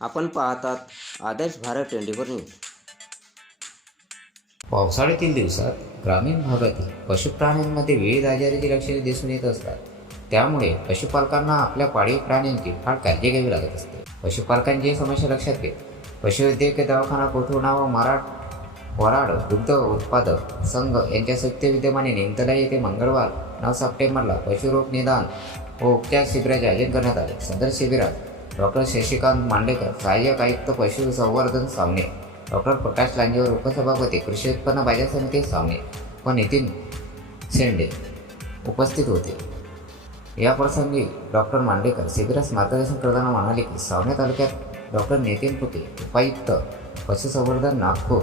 आपण पाहतात Adarsh Bharat twenty four news पावसाळ्यातील दिवसात ग्रामीण भागातील पशुप्राण्यांमध्ये विविध आजाराची लक्षणे दिसून येत असतात. त्यामुळे पशुपालकांना आपल्या पाळीव प्राण्यांची फार काळजी घ्यावी लागत असते. पशुपालकांची ही समस्या लक्षात घेत पशुवैद्यकीय दवाखाना कोथरुणा व मराठ वराड दुग्ध उत्पादक संघ यांच्या संयुक्त विद्यमाने नेमतला येथे मंगळवार नऊ सप्टेंबरला पशुरोग निदान व उपचार शिबिराचे आयोजन करण्यात आले. सदर शिबिरात डॉक्टर शशिकांत मांडेकर सहाय्यक आयुक्त पशुसंवर्धन सामने डॉक्टर प्रकाश लांजेवर उपसभापती कृषी उत्पन्न बाजार समिती सामने व नितीन शेंडे उपस्थित होते. या प्रसंगी डॉक्टर मांडेकर शिबिरास मार्गदर्शन करताना म्हणाले की सावणे तालुक्यात डॉक्टर नितीन पुटे उपायुक्त पशुसंवर्धन नागपूर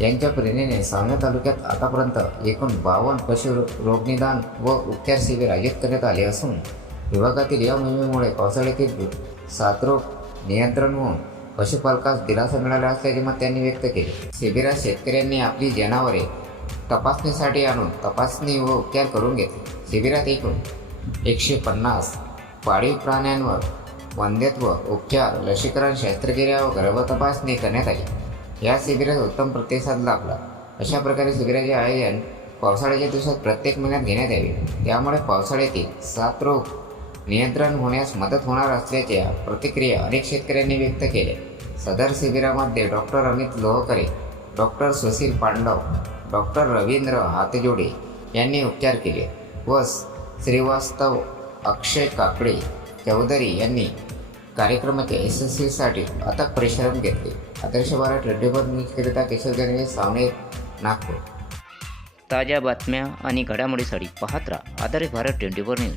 यांच्या प्रेरणेने सावणे तालुक्यात आतापर्यंत एकूण बावन्न पशु रोगनिदान व उपचार शिबिर आयोजित करण्यात आले असून विभागातील या मोहिमेमुळे पावसाळ्यातील साथरोग नियंत्रण होऊन पशुपालकास दिलासा मिळाला असल्याचे मत त्यांनी व्यक्त केले. शिबिरात शेतकऱ्यांनी आपली जनावरे तपासणीसाठी आणून तपासणी व उपचार करून घेतले. शिबिरात एकूण एकशे पन्नास पाळीव प्राण्यांवर वंध्यत्व उपचार लसीकरण शस्त्रक्रिया व गर्भ तपासणी करण्यात आली. या शिबिरात उत्तम प्रतिसाद लाभला. अशा प्रकारे शिबिराचे आयोजन पावसाळ्याच्या दिवसात प्रत्येक महिन्यात घेण्यात यावे. त्यामुळे पावसाळ्यातील सात रोग नियंत्रण होण्यास मदत होणार असल्याच्या प्रतिक्रिया अनेक शेतकऱ्यांनी व्यक्त केल्या. सदर शिबिरामध्ये doctor Amit Lohkare doctor Sushil Pandav doctor Ravindra Hatjode यांनी उपचार केले व श्रीवास्तव अक्षय काकडे चौधरी यांनी कार्यक्रमाच्या यशस्वीसाठी अथक परिश्रम घेतले. आदर्श भारत रेडिओवर न्यूजकरिता किशोर गणवे सावणे नागपूर. ताज्या बातम्या आणि घडामोडीसाठी पाहत राहा Adarsh Bharat twenty four news.